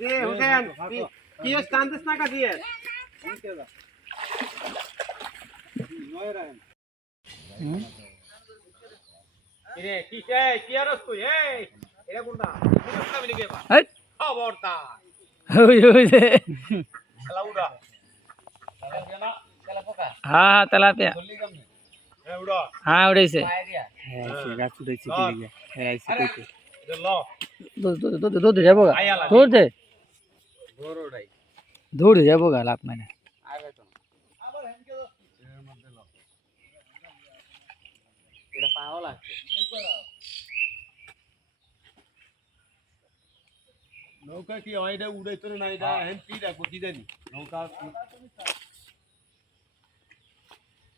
রে হুসেন কি কান্দিস না কাজিয়ে রে কি কি আরস তুই এই এটা কোনটা কোনটা মিলে গেবা খবরদার ওই ওই যে লাউডা তেলাপিয়া না তেলাপোকা হ্যাঁ তেলাপিয়া উড়া হ্যাঁ উড়াইছে হ্যাঁ সে গাছ উড়াইছে কি লাগা হ্যাঁ আইছে কইতে ল দৌড়ে যাবো গা দৌড়তে বড় উড়াই দৌড়ে যাবো গা লাভ মানে আইবে তো আবার হেনকে এর মধ্যে ল এটা পাওয়া লাগছে নৌকা কি ওইটা উড়াইতো না এটা হেন কি রাখবো কি জানি নৌকা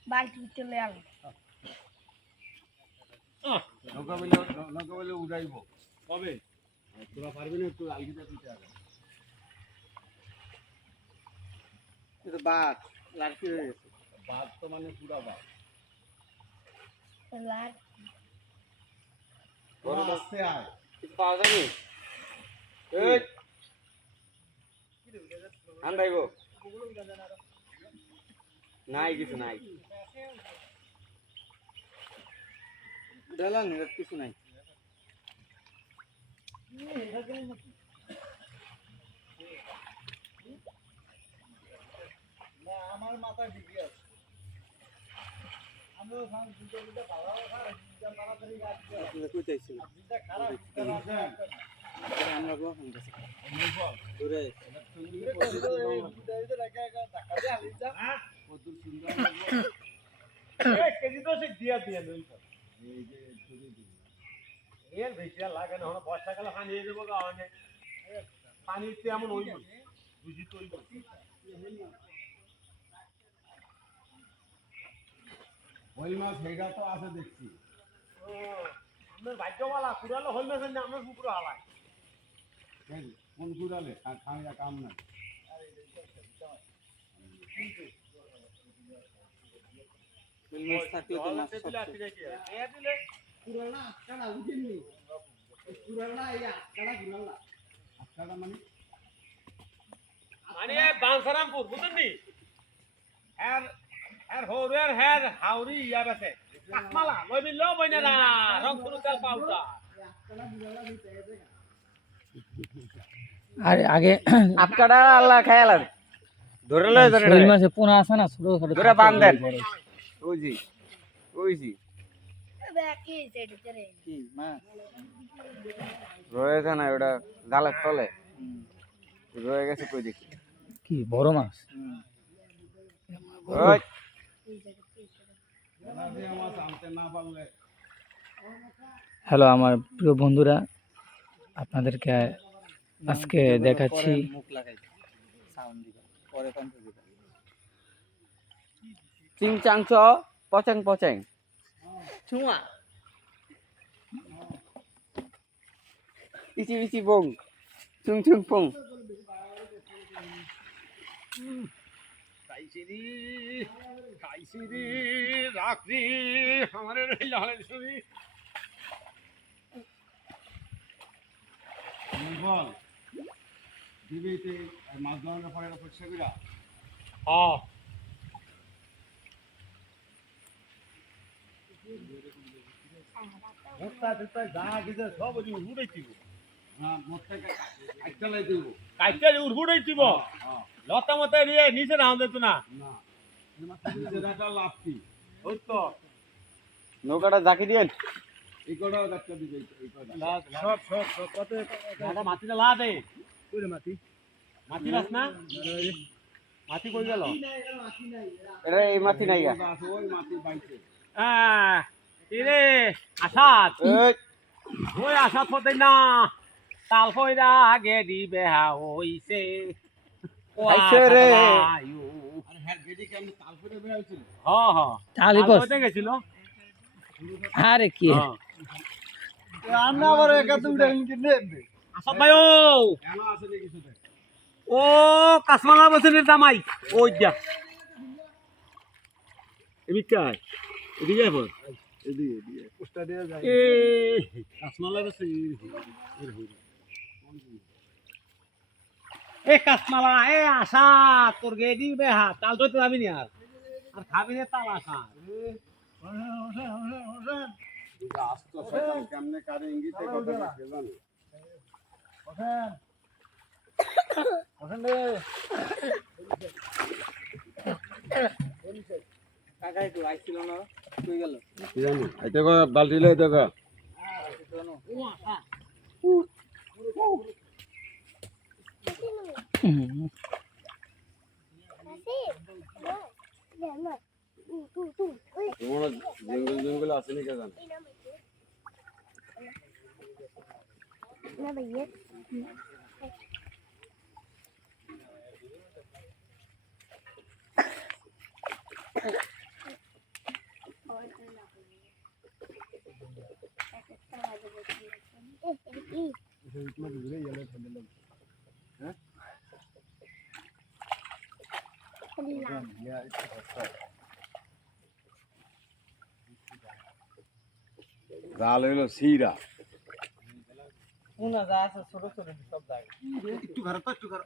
বালতি চলে আলো নৌকা বলে উড়াইবো কবে তোরা পারবি না একটু আলগিটা দিতে হবে এটা বাঘ লাড়কি হয়ে গেছে বাঘ তো মানে পুরা বাঘ লাল বড় আসছে আয় কিছু পাওয়া যায়নি এই আন্দাইবো নাই কিছু নাই ডালা নিরাত কিছু নাই না আমার মাথা ডিগ্রি আছে আমরা সান দুটো ভালো খারাপ যা তাড়াতাড়ি আসছে আপনি কইতাইছেন দিনটা খারাপ আমরা গো ফোন করছি দূরে কেজি তো দিয়া দিয়া এই যে এর বেশি লাগে না হলো বর্ষাকালে পানি হয়ে যাবো গাওয়ানে পানিতে এমন হইব দূষিত হইব হইল মাছ হেগা তো আছে দেখছি ও আমরা ভাগ্যওয়ালা কুড়ালো হইল মাছ না আমরা পুকুর হালাই কোন কুড়ালে খাওয়া কাম না হইল মাছ থাকলে তো মাছ সব এ দিলে কুড়ালা আটকানা উঠিনি কুড়ালা এই আটকানা কুড়ালা আটকানা মানে মানে বানসারামপুর বুঝছেন নি আর হোরের হের হাউরি ইয়া আছে মালা লই বিল লই বইনা না রংপুর তেল পাউডার আর আগে আপকাটা আল্লাহ খায়ালাম ধরে লয় ধরে শৈল মাছে পোনা আছে না ছোট ছোট ধরে বাঁধ দেন ওইজি ওইজি বাকি সেটা করে কি মাছ রয়েছে না ওটা জালের তলে রয়ে গেছে কই দেখি কি বড় মাছ ওই হ্যালো আমার প্রিয় বন্ধুরা আপনাদেরকে আজকে দেখাচ্ছি মুখ লাগাই সাউন্ড দিবা পরে কম দিবা চিং চাং চ পচেং পচেং ছুয়া ইচি ইচি বং চুং চুং পং কাইছিরি রাখরি আমারে রইল হলেছুরি বল দিবিতে মাছ ধরার পরে পরিষ্কার কইরা হ্যাঁ মোটটা দিতে যা গিয়ে সব উড়াইছিব হ্যাঁ মোটটা কাইটালাই দিব কাইটালে উড়াইছিব হ্যাঁ লতা মতে রে নিচে নাও দিত না না নিচে রাখা লাভ কি ওই তো নৌকাটা জাকি দিয়েন এই কোড়া গাছটা দিবে এই কোড়া সব কত এটা মাটিটা লা দে কইরে মাটি মাটি রাস না মাটি কই গেল এরা এই মাটি নাই গা ওই মাটি বাইছে রে আসাদ এই ওই আসাদ হতে না তাল কইরা আগে দিবে হইছে আইছে রে আরে হ্যাঁ গেডি কেমন তাল কইরা বের হইছিল হ্যাঁ হ্যাঁ তালি বস কইতে গেছিল আরে কি আমরা আবার একা দুইটা কিনে আসাদ ভাই ও কেন আছে দেখি শুতে ও কাসমালা বসেনের জামাই ওই যা এদিকে আয় এদিকে আয় এদিকে পোস্টার দেয়া যায় এ কাসমালা বসে এ কাসমালা এ আশা তোর গে দিবে হা তাল তো যাবি না আর খাবি না তাল আশা আস্ত শয়তান কেমনে কারে ইঙ্গিতে কথা বলছে জানো কাকা একটু আইছিল না কই গেল কি জানি আইতে কো বালতি লই তো কো তোমার জঙ্গল জঙ্গল আছে নি কে জানো ना भैया জাল হইলো সিরা কোনা যা আছে ছোট ছোট সব জায়গা একটু ঘর তো একটু ঘর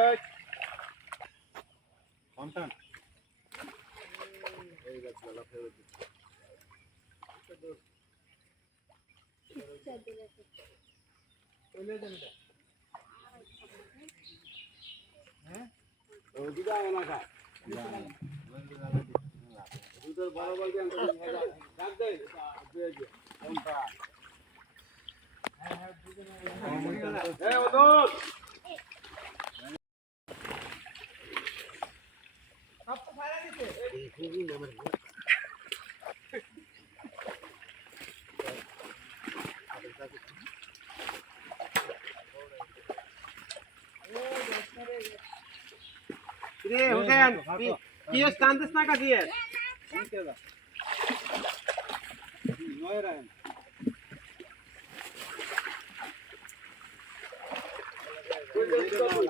এই কোনটা এই গাছ গলা ফেলে হ্যাঁ ওই দিদা না খা তোর বড় বড় দিয়ে ডাক দে কোনটা এই ওদন সব তো ফায়রা দিতে রে হোসেন কি স্টান্ডস না কা দিয়ে নয় রায়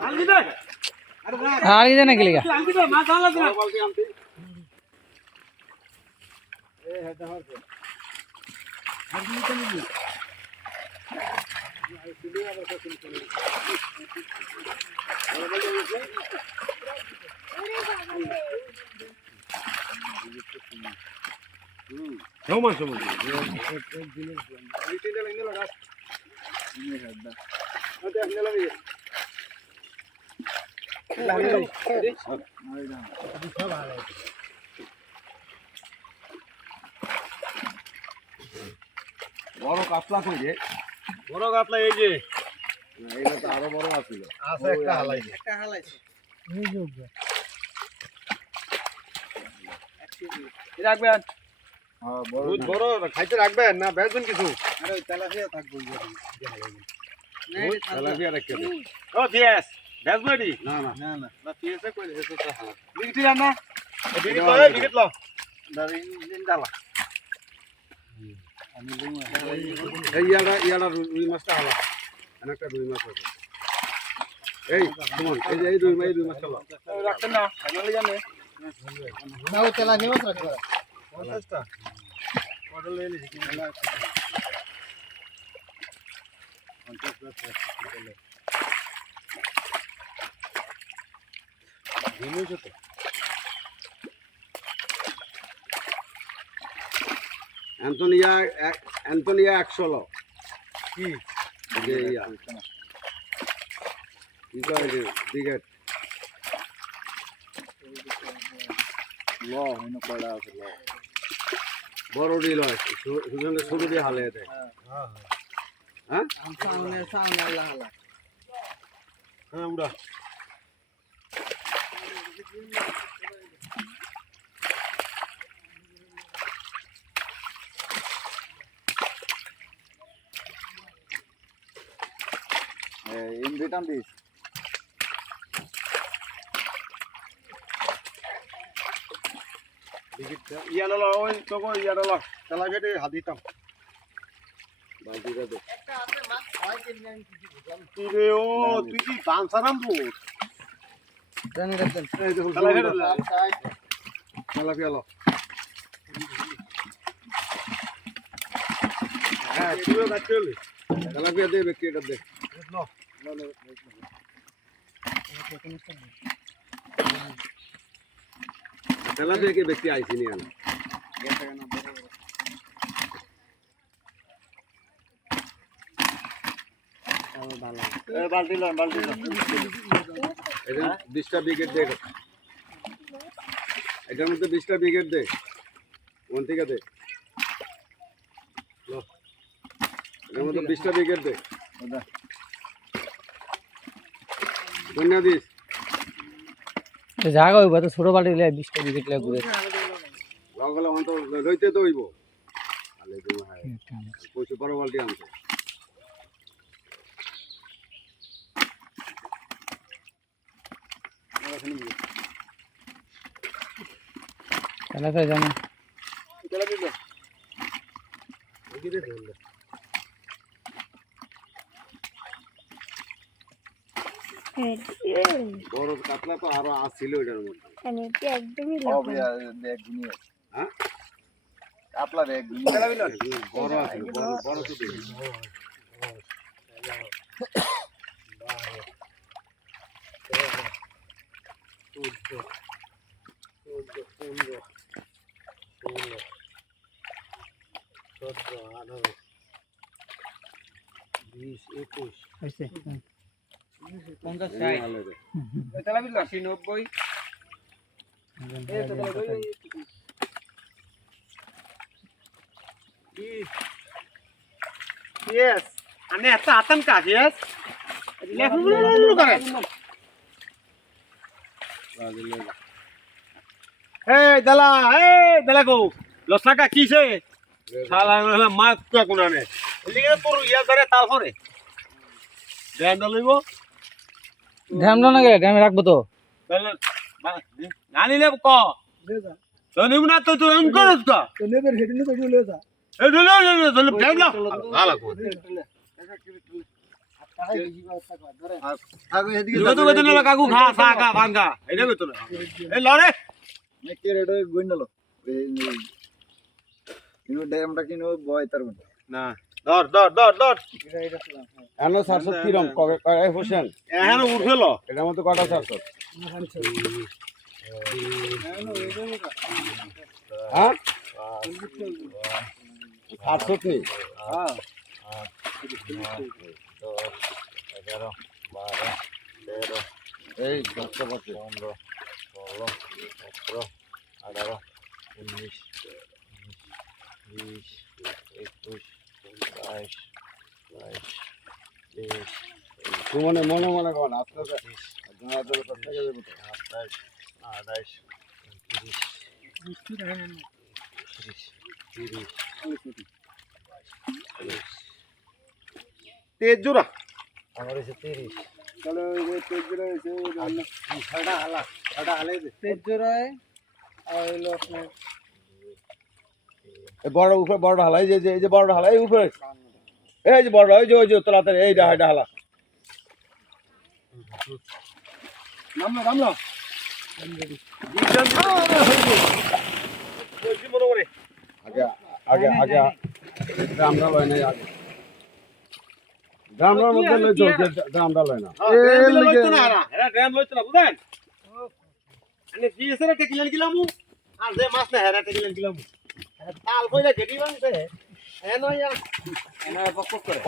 আলদি দে আরে না আর ইদে না গেলিগা আলদি দে মা জানলা দে বলতে আমতি এ হেটা হচ্ছে আলদি তো নি Vamos a ver. বড় কাতলা কই রে বড় কাতলা এই যে এইটা তো আরো বড় আছিল আছে একটা হালাইছে এই যে রাখবেন হ্যাঁ বড় খাইতে রাখবেন না বেচবেন কিছু আরে ওই তেলাপিয়া থাকবে তেলাপিয়া রাখতে ও পিএস বেচবেনি না না না না না পিএস কই এসে তো হালা বিগটি না বিগট লো বিগট লো দাঁড়ি ইনদালা আমি লইমা এই ইয়াড়া রুই মাছটা হালা অনেকটা রুই মাছ আছে এই সুমন এই রুই মাছটা রাখতেন না ফাইনালি জানে না ও তেলাপিয়া মাছ রাখবা 50 টা অর্ডার লইলে কি না 50 প্লাস দিনই কত অ্যান্টোনিয়া 100 লো কি যে ইয়া কি কয় যে বিগট লো হইনো কয়টা আছে লো বড় ডিল হয় সুজনে ছোট দিয়ে হালে দেয় হ্যাঁ সামনে আল্লাহ হালা হ্যাঁ উড়া ইনভিটাম দিস ইয়ালো ওই তো ইয়ালো তেলা গেটে হাত দিতাম বালতিটা দে একটা আছে রে ও তুই কি বানসারাম বল জানি রাখবেন এই দেখুন খেলা পেলো হ্যাঁ তুইও কাটতে হলি খেলা পেয়ে দে ব্যক্তি এটা দে খেলা পেয়ে ব্যক্তি আইসি নি আমি এটা 20টা উইকেট দে এটার মধ্যে 20টা উইকেট দে কোন থেকে দে লো এটার মধ্যে 20টা উইকেট দে ধন্যবাদ দিস জায়গা হইব তো ছোট বাল্টি লিয়ে 20টা উইকেট লিয়ে ঘুরে লগলে অন্ত লইতে তো হইব আলে তুমি হাই কইছে বড় বালতি আনতে খেলাতে জানো চলা দিল ওদিকে ধরল বড় কাতলা তো আরো আসছিল এটার মধ্যে এটা একদমই ও লাভ ভাইয়া ব্যাগ গুনি হ্যাঁ আপলা ব্যাগ গুনি বড় আছিল বড় তো দেখি হইছে 50 চালা বিল 80 90 Yes. Ane eta atan ka yes. Lefulu kare. Hey dala go. Losa ka kise. Sala na ma ka kunane. Elige toru ya dare তারপরে। ড্যাম দলিবো। ড্যাম না গে ড্যামে রাখবো তো তাহলে না নিলে ক। তো নিব না তো তুই এম করছ কা। তো নেবের হেডে নিয়ে তো লে যা এ দলে ড্যাম না। ভালো কো। আগে এদিকে ইগো তো বেতন না কাকু খা সা খা ভাঙ্গা এটা বেতন এ লরে নেকে রেডো গুইনালো ইনো ড্যামটা কিনো বয় তার মধ্যে না ধর এনো 700 কিরম কয় হোসেন এখানে উঠেল এটার মধ্যে কটা 700 হ্যাঁ 700 নেই হ্যাঁ এই 15 16 17 18 19 20 21 22 23 মনে মনে মনে কোন আস্তে আস্তে আপনারা তো কথা থেকে দেব 28 তেজ জোড়া আমার হচ্ছে 30 চলো এই তেজ জোড়া এসে ছটা হালে দে তেজ জোড়ায় আর হলো আপনার এই বড় উপরে বড় হালাই যে এই যে বড় হালাই উপরে এই যে বড় ওই যে তোলাতে এই হালা নামলো আগে আগে আগে ড্রামটা লয় না আগে ড্রামটার মধ্যে লই তো ড্রামটা লয় না ড্যাম লইতো না বুঝেন আনে দিয়েছে রে টেকিলেন কিলামু আর যে মাছ না হেরা টেকিলেন কিলামু তাল কইলা গেডি বাংছে এ নয়া এনা পক করে